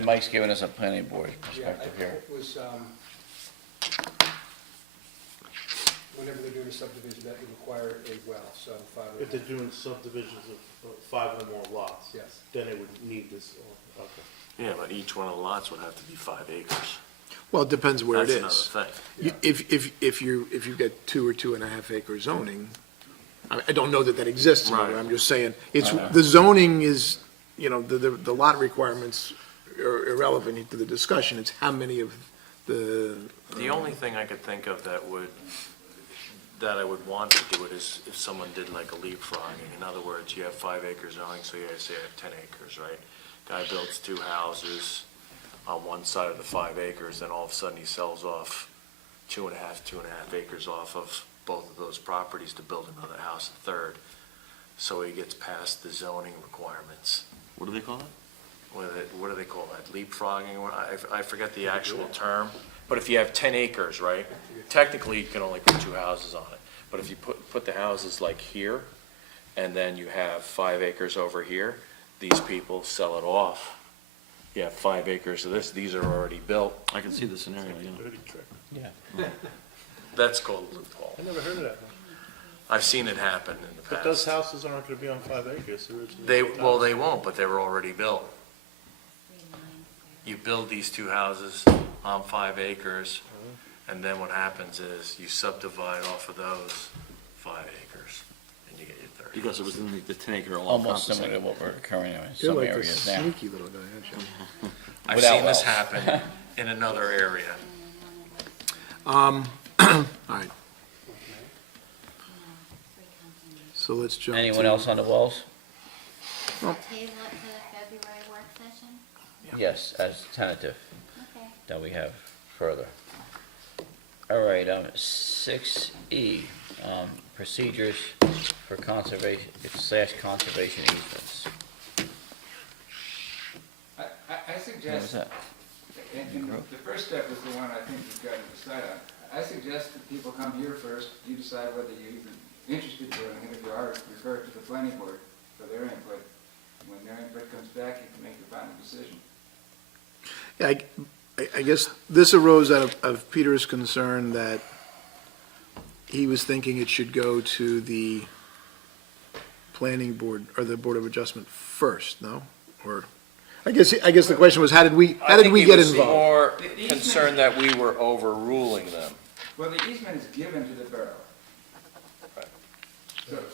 And Mike's giving us a planning board Yeah, perspective here. it was, whenever they're doing a subdivision, that would require a well, so 5. If they're doing subdivisions of 5 or more lots, Yes. then it would need this, okay. Yeah, but each one of the lots would have to be 5 acres. Well, it depends where it That's is. another thing. If you get 2 or 2.5 acre zoning, I don't know that that exists anywhere. Right. I'm just saying, it's, the zoning is, the lot requirements are irrelevant to the discussion. It's how many of the. The only thing I could think of that I would want to do it is if someone did like a leapfrogging. In other words, you have 5 acre zoning, so you say you have 10 acres, right? Guy builds 2 houses on one side of the 5 acres, then all of a sudden he sells off 2.5 acres off of both of those properties to build another house, a third. So he gets past the zoning requirements. What do they call it? What do they call that? Leapfrogging? I forget the actual term. But if you have 10 acres, right, technically you can only put 2 houses on it. But if you put the houses like here, and then you have 5 acres over here, these people sell it off. You have 5 acres of this, these are already built. I can see the scenario, yeah. Dirty trick. Yeah. That's called a loophole. I never heard of that. I've seen it happen in the But those past. houses aren't gonna be on 5 acres originally. They won't, but they were already built. You build these 2 houses on 5 acres, and then what happens is you subdivide off of those 5 acres, and you get your 30. Because it was in the 10 acre all Almost similar to what we're occurring in You're some like areas this now. sneaky little guy, aren't you? I've Without seen this wells. happen in another area. All right, so let's jump to. Anyone else on the wells? Table it to the February work session? Yes, as tentative, Okay. that we have further. All right, 6E, procedures for conservation / conservation easements. I What was suggest, that? and the first step is the one I think we've got to decide on. I suggest that people come here first, you decide whether you're even interested in doing it. If you are, refer it to the planning board for their input. When their input comes back, you can make the final decision. Yeah, I guess this arose out of Peter's concern that he was thinking it should go to the planning board or the Board of Adjustment first, no? Or, I guess the question was, how did we get I think he was involved? more The easement- concerned that we were overruling them. Well, the easement is given to the borough. Right.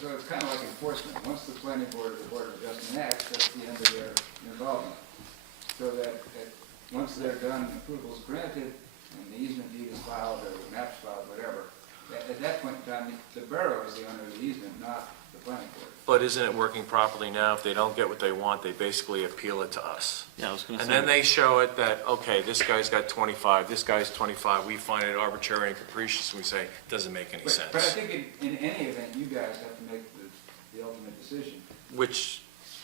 So it's kind of like enforcement. Once the planning board or the Board of Adjustment acts, that's the end of their involvement. So that once they're done, approval is granted, and the easement deed is filed, or the map's filed, whatever, at that point in time, the borough is the owner of the easement, not the planning board. But isn't it working properly now? If they don't get what they want, they basically appeal it to us. Yeah, I was gonna say. And then they show it that, okay, this guy's got 25, this guy's 25, we find it arbitrary and capricious, and we say, doesn't make any But I sense. think in any event, you guys have to make the ultimate decision. Which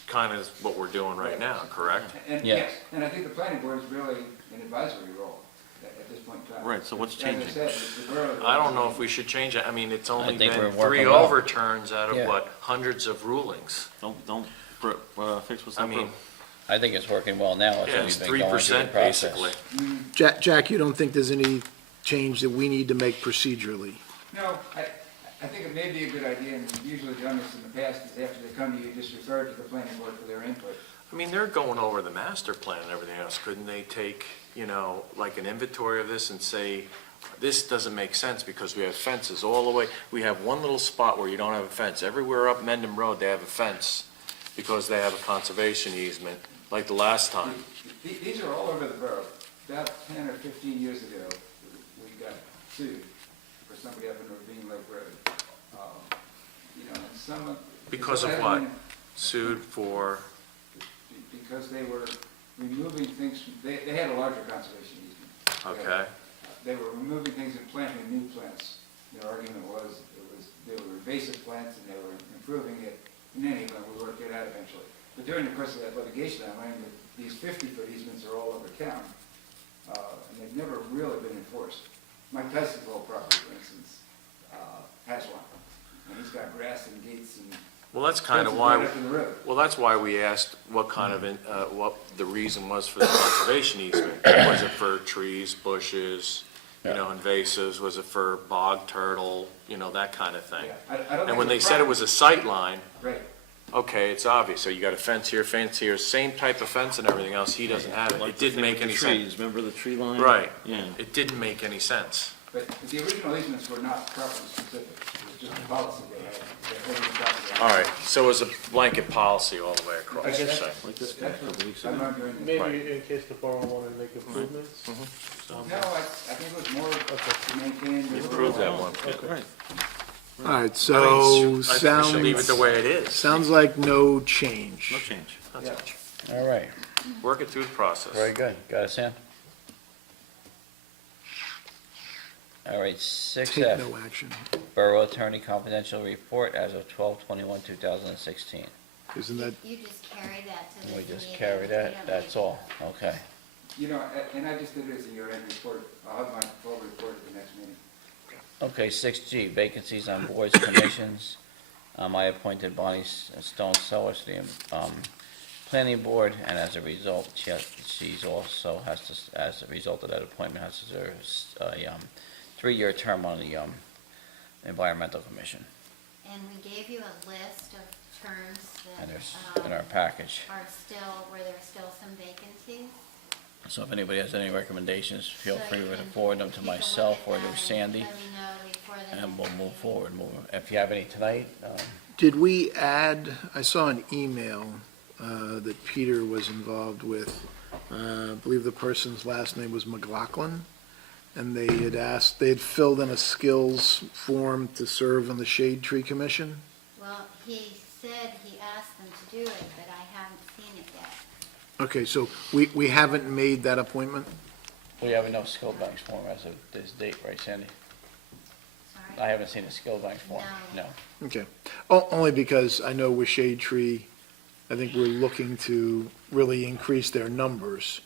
kind of is what we're doing right now, correct? And Yeah. yes, and I think the planning board is really an advisory role at this point in time. Right, so what's As I changing? said, it's the borough that- I don't know if we should change it. I mean, it's only think we're been working 3 well. overturns out of, Yeah. what, hundreds of rulings? Don't fix what's I not mean, broke. I think it's working well now, as yeah, it's we've been going through the 3% process. basically. Jack, you don't think there's any change that we need to make procedurally? No, I think it may be a good idea, and we've usually done this in the past, is after they come to you, just refer to the planning board for their input. I mean, they're going over the master plan and everything else. Couldn't they take, like an inventory of this and say, this doesn't make sense because we have fences all the way. We have one little spot where you don't have a fence. Everywhere up Mendham Road, they have a fence because they have a conservation easement, like the last time. These are all over the borough. About 10 or 15 years ago, we got sued for somebody up in Ravine Lake Road. And some of. Because of what? Sued for, Because they were removing things, they had a larger conservation easement. okay. They were removing things and planting new plants. Their argument was, they were invasive plants and they were improving it. In any event, we worked it out eventually. But during the course of that litigation, I learned that these 50-foot easements are all over town, and they've never really been enforced. Mike Tyson's whole property, for instance, has one. And he's got grass and gates and Well, that's kind of Fence is why, right up to the road. well, that's why we asked what kind of, what the reason was for the conservation easement. Was it for trees, bushes, invasives? Was it for bog turtle, that kind of thing? Yeah, I don't And think when they it's said it was a sight line, Right. okay, it's obvious. So you got a fence here, same type of fence and everything else. He doesn't have it. Like It the didn't thing make with any the sense. trees. Remember the tree line? Right. Yeah. It didn't make any sense. But the original easements were not property specific. It was just a policy they had. That every property All owner- right, so it was a blanket policy all the way across. I guess So- Like this guy a That's couple what weeks I'm ago. wondering. Maybe in case the borough wanted to make improvements. No, I think it was more to maintain. You approved that one. Right. All right, I so think we should leave it the sounds, way it is. sounds like no change. No change. Yeah. All right, Work it through the process. very good. Got it, Sam? All right, Take 6F, no action. Borough Attorney Confidential Report as of 12/21/2016. Isn't that, You just carry that to the We meeting. just carry You that, don't that's need- all, okay. And I just did it as a year-end report. I'll have my full report at the next meeting. Okay, 6G, vacancies on boards, commissions. I appointed Bonnie Stone Sellers to the planning board, and as a result, she's also has to, as a result of that appointment, has to serve a 3-year term on the environmental commission. And we gave you a list of terms And that there's, in our package. are still, where there are still some vacancies. So if anybody has any recommendations, feel So free you to can forward them take to a look myself at or that to and Sandy, Let me know before the and next we'll move meeting. forward. If you have any tonight, did we add, I saw an email that Peter was involved with. I believe the person's last name was McLaughlin. And they had asked, they had filled in a skills form to serve on the Shade Tree Commission. Well, he said he asked them to do it, but I haven't seen it yet. Okay, so we haven't made that appointment? we have enough skill banks form as of this date, right, Sandy? I Sorry? haven't seen a skill banks form, No. no. Okay. Only because I know with Shade Tree, I think we're looking to really increase their numbers.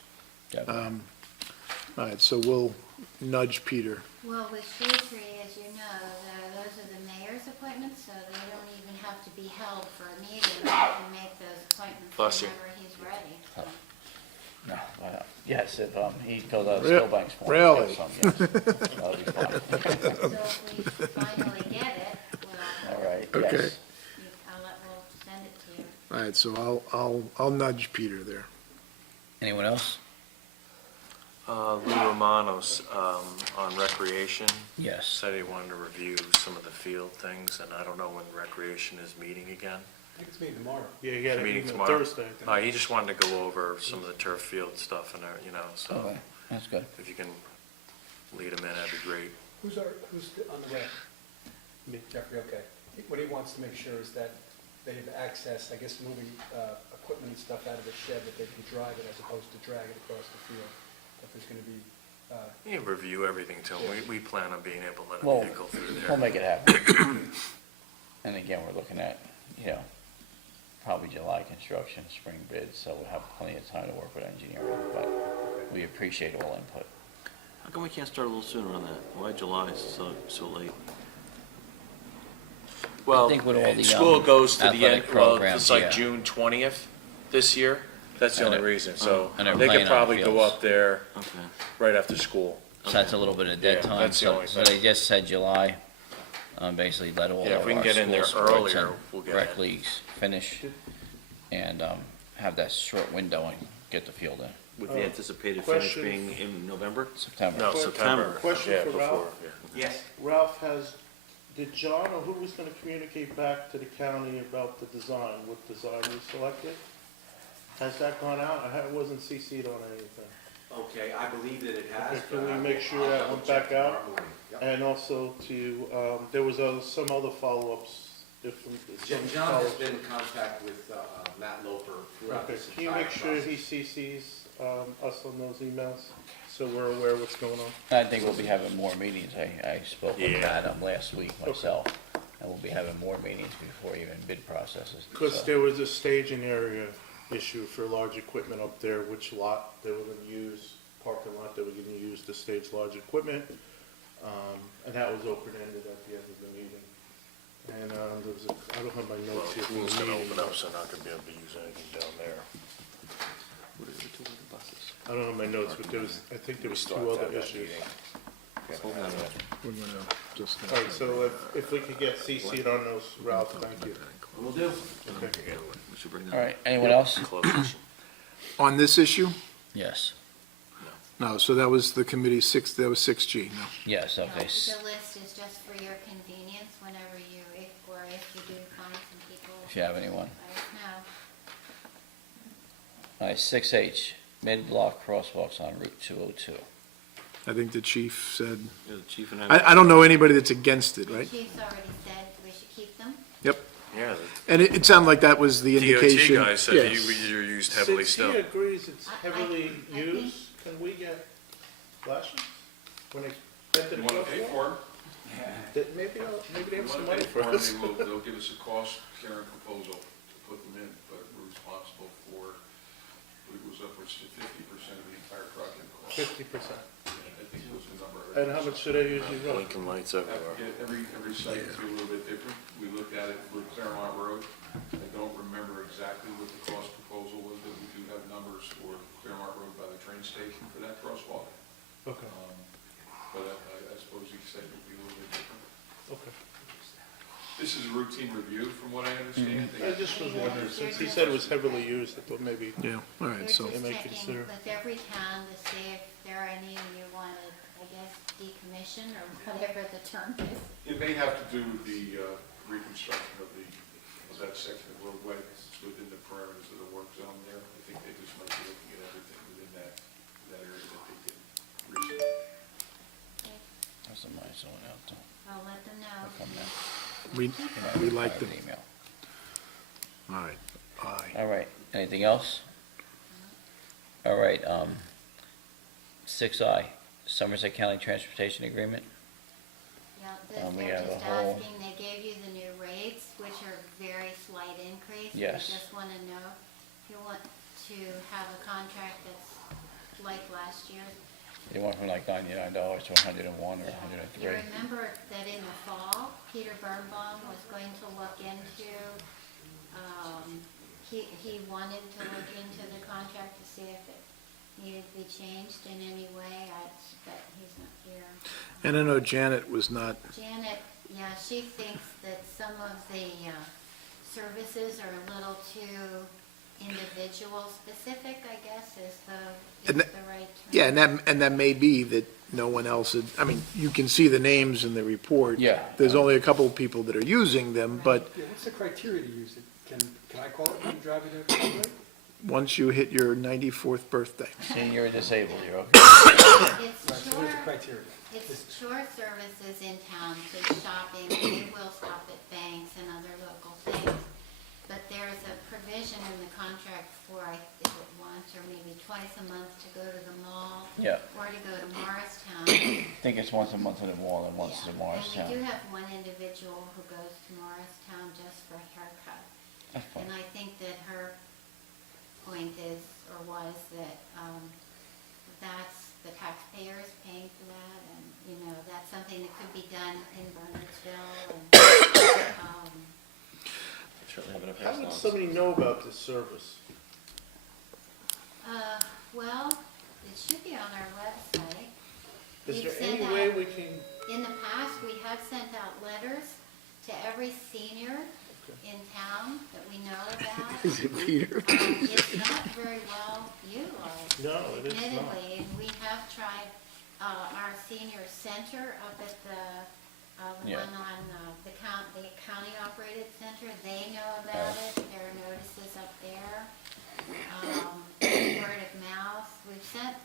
Definitely. All right, so we'll nudge Peter. Well, with Shade Tree, as you know, those are the mayor's appointments, so they don't even have to be held for a meeting. They can make those appointments Bless you. whenever he's ready. So, No, yes, if he fills out a Re- skill banks form. really? get some, yes. That'll be fine. so if we finally get it, All we'll, right, Okay. yes. we'll send it to you. All right, so I'll nudge Peter there. Anyone else? Lou Romano's on recreation. Yes. Said he wanted to review some of the field things, and I don't know when recreation is meeting again. I think it's meeting tomorrow. Yeah, you got Meeting it tomorrow. Thursday. He just wanted to go over some of the turf field stuff and, so Okay, that's good. if you can lead him in, that'd be great. Who's on the rep? Me. Jeffrey, okay. What he wants to make sure is that they have access, I guess, moving equipment and stuff out of the shed, that they can drive it as opposed to drag it across the field. If there's gonna be, You review everything to him. We plan on being able to let Well, him go through there. we'll make it happen. And again, we're looking at, probably July construction, spring bids, so we'll have plenty of time to work with engineering, but we appreciate all input. How come we can't start a little sooner on that? Why July is so late? Well, think with all the, school goes to the athletic end, well, programs, it's like yeah. June 20th this year. That's the And only it- reason, so and they're they playing could on probably go fields. up there Okay. right after school. So that's a little bit of dead Yeah, time, that's the so only so thing. they just said July, basically let all of Yeah, if we can our get in there school sports earlier, and we'll get rec in. leagues finish, and have that short window and get the field in With the anticipated finish question- being in November? September. No, September. Question Yeah, for before, Ralph. yeah. Yes. Ralph did John or who was gonna communicate back to the county about the design, what design you selected? Has that gone out? I wasn't CC'd on anything. Okay, I believe that it has. Okay, can but we I make will- sure I'll that double went check back out? tomorrow morning. Yep. And also there was some other follow-ups, some John has follow-ups. been in contact with Matt Loper throughout Okay, this can you entire make sure he process. CCs us on those emails, so we're aware of what's going on? I think we'll be having more meetings, I spoke with Yeah. Matt last week myself, and we'll be having more meetings before even bid processes. Because so. there was a staging area issue for large equipment up there, which lot they were gonna use, parking lot they were gonna use to stage large equipment. And that was open-ended at the end of the meeting. And, there was I don't have my Well, notes here the from pool's the gonna meeting. open up, so not gonna be able to use anything down there. What are the 200 buses? I don't have my notes, but there was, I think there was Still two have to other have that issues. meeting. Hold on a minute. We're gonna just. All right, so if we could get CC'd on those, Ralph, thank you. Will do. Okay. We should bring that. All right, anyone else? Close session. On this issue? Yes, No, so that was the committee six, that was 6G, no. yes, No, okay. the list is just for your convenience whenever you, if you do find some people. If you have anyone. Let us know. All right, 6H, mid-block crosswalks on Route 202. I think the chief said, Yeah, the chief and I don't know anybody that's against it, The right? chief's already said we should keep them. Yep. Yeah, And it sounded like that was the the DOT indication. guy said Yes. you're used heavily Since still. he agrees it's I heavily think- used, can we get flashes? When they get to the You want to pay crosswalk? for it? Maybe they have You some want money to pay for for it, us. they'll give us a cost-sharing proposal to put them in, but we're responsible for, it was upwards to 50% of the entire project cost. 50%. I think it was the number. And how much do they usually run? Blinking lights everywhere. Every site is a little bit different. We looked at it for Claremont Road. I don't remember exactly what the cost proposal was, but we do have numbers for Claremont Road by the train station for that crosswalk. Okay, But I suppose each site would be a little bit different. okay. This is a routine review, from what I understand. I just was wondering, since he said it was heavily used, I thought maybe, Yeah, all right, They're so, just They may checking consider- with every town to see if there are any you want to, I guess, decommission or whatever the term is. It may have to do with the reconstruction of that section of roadway. It's within the parameters of the work zone there. I think they just might be looking at everything within that area that they did recently. That's a nice one out there. I'll let them know. They'll come now. we like the, Private email. all right, aye. All right, anything else? All right, 6I, Somerset County Transportation Agreement. Yeah, We they're have a just whole- asking, they gave you the new rates, which are very slight increase. Yes. They just want to know if you want to have a contract that's like last year. They went from like $99 to 101 or You 103. remember that in the fall, Peter Birnbaum was going to look into, he wanted to look into the contract to see if it needed to be changed in any way, but he's not here. And I know Janet was not, Janet, yeah, she thinks that some of the services are a little too individual specific, I guess, is And the that- right term. yeah, and that may be that no one else had, I mean, you can see the names in the report. Yeah. There's only a couple of people that are using them, but Yeah, what's the criteria to use it? Can I call it when you drive it to the once you hit your 94th birthday. Senior or disabled, you're okay. It's Right, so sure, there's the criteria. it's sure services in town, so shopping, they will stop at banks and other local things. But there's a provision in the contract for, is it once or maybe twice a month to go to the mall? Yeah. Or to go to Morristown. I think it's once a month in the mall and once Yeah, in Morristown. And we do have one individual who goes to Morristown just for a haircut. That's fine. And I think that her point is, or was, that that's, the taxpayers paying for that, and, you know, that's something that could be done in Bernardsville, and, Certainly have enough How would hands somebody know about this service? well, it should be on our website. Is We've there sent any way out- we can, In the past, we have sent out letters to every senior in town that we know about. Is it Peter? It's not very well utilized. No, it is not. Admittedly, and we have tried, our senior center up at the Yeah. one on, the county operated center, they know about it, there are notices up there. Word of mouth, we've sent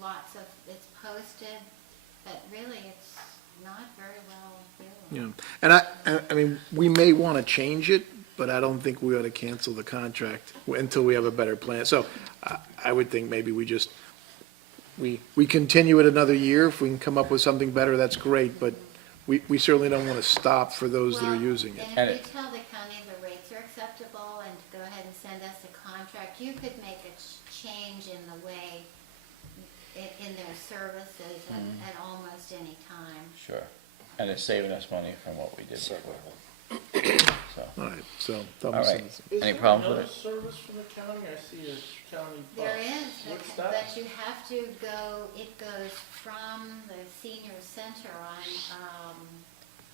lots of, it's posted, but really it's not very well utilized. Yeah, and I mean, we may want to change it, but I don't think we ought to cancel the contract until we have a better plan. So I would think maybe we just, we continue it another year. If we can come up with something better, that's great, but we certainly don't want to stop for those that are Well, using it. And And if you tell the county the rates are acceptable and to go ahead and send us a contract, you could make a change in the way, in their services at almost any time. Sure. And it's saving us money from what we did before. So, All right, so. all right. Any problems with it? Is there another service from the county? I see a county bus. There is, What's but that? you have to go, it goes from the senior center on,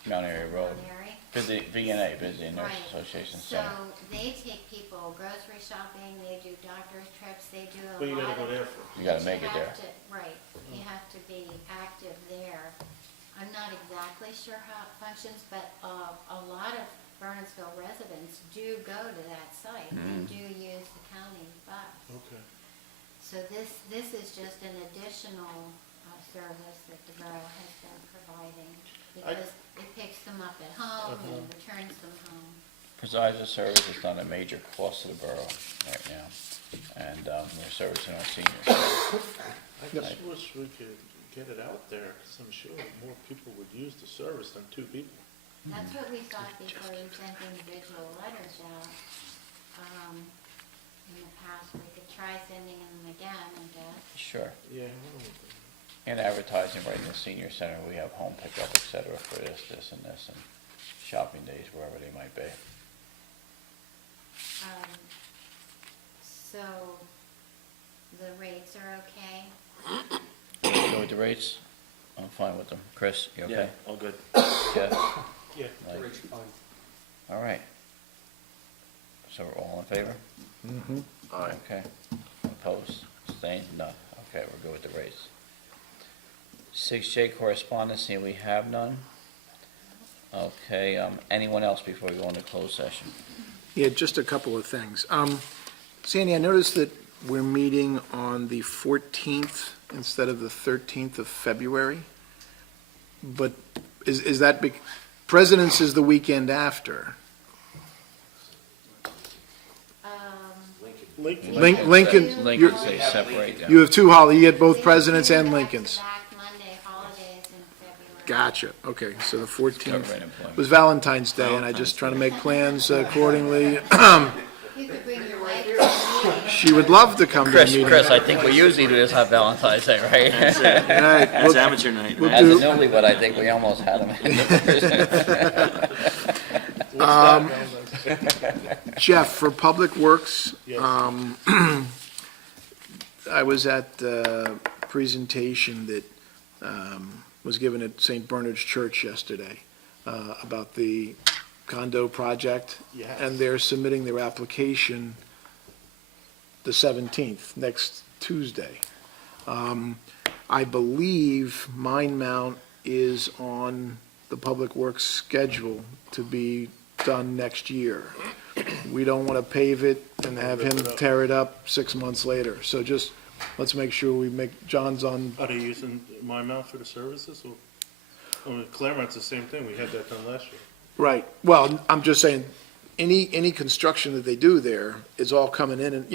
Mount Airy Road. Mary. VNA, Busy Nurse Right. Association So Center. they take people grocery shopping, they do doctor's trips, they do a lot of. But you gotta go there first. You gotta but make it there. have to- Right, you have to be active there. I'm not exactly sure how it functions, but a lot of Bernardsville residents do go to that site. Mm. They do use the county bus. Okay. So this is just an additional service that the borough has been providing, because it picks them up at home and returns them home. Presides service is not a major cost to the borough right now, and we're servicing our seniors. I just wish we could get it out there, because I'm sure more people would use the service than two people. That's what we thought before we sent individual letters out. In the past, we could try sending them again, I guess. Sure. Yeah. And advertising right in the senior center, we have home pickup, et cetera, for this, and this, and shopping days, wherever they might be. So the rates are okay? You go with the rates? I'm fine with them. Chris, you okay? Yeah, all good. Jeff? Yeah, Right. the rate's fine. All right. So we're all in favor? Mm-hmm. Aye. Okay. Opposed? Abstained? None. Okay, we're good with the rates. 6J correspondence, here we have none. Okay, anyone else before we go into closed session? Yeah, just a couple of things. Sandy, I noticed that we're meeting on the 14th instead of the 13th of February. But is that, President's is the weekend after. Lincoln. Lincoln, Lincoln, say separate them. you have two you get both Presidents and Lincolns. Back Monday holidays in February. Gotcha, okay, so the 14th Government employment. was Valentine's Day, and I just trying to make plans accordingly. You could bring your wife to the meeting. She would love to come to the meeting. Chris, I think we usually do this on Valentine's Day, right? That's it. All right, It's we'll- amateur night. we'll right? As a do- newlywed, I think we almost had him in the Jeff, for Public Works, Yes. I was at the presentation that was given at St. Bernard's Church yesterday about the condo project. Yes. And they're submitting their application the 17th, next Tuesday. I believe Mine Mount is on the Public Works schedule to be done next year. We don't want to pave it and have him tear it up 6 months later. So just, let's make sure we make, John's on, Are they using my mouth for the services, or, I mean, Claremont's the same thing, we had that done last year. right. Well, I'm just saying, any construction that they do there is all coming in and,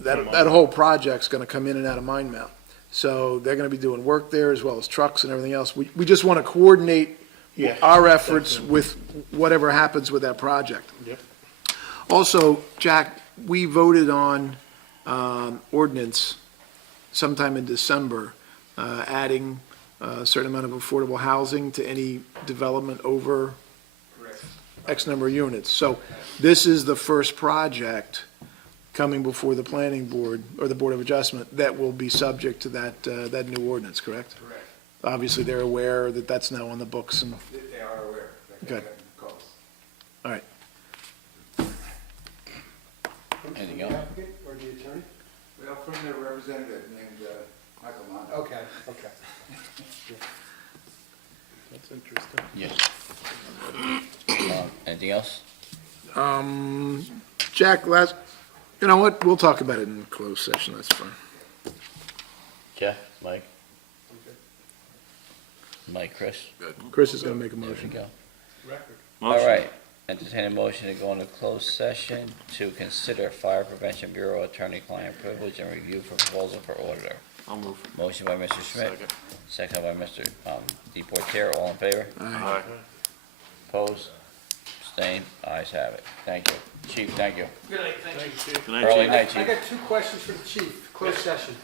that whole project's going to come in and out of Mine Mount. So they're going to be doing work there as well as trucks and everything else. We just want to coordinate Yeah, our efforts definitely. with whatever happens with that project. Yep. Also, Jack, we voted on ordinance sometime in December, adding a certain amount of affordable housing to any development over X number of units. So this is the first project coming before the planning board or the Board of Adjustment that will be subject to that new ordinance, correct? Correct. Obviously, they're aware that that's now on the books and, They are aware. That Good. calls. all right. Anything From else? the applicant or the attorney? Well, from their representative named Michael Mondo. Okay, okay. That's interesting. Yes. Anything else? Jack, you know what, we'll talk about it in closed session, that's fine. Jeff, Mike? Mike, Chris? Chris is gonna make a There we motion. go. Record. All Motion. right. Entertain a motion to go into closed session to consider Fire Prevention Bureau attorney-client privilege and review for proposal for auditor. I'll move. Motion by Mr. Schmidt, Second. second by Mr. Deportaire. All in favor? Aye. Opposed? Abstained? Ayes have it. Thank you. Chief, thank you. Thank you. Good night, Early Chief. night, I Chief. got two questions for the chief, closed session.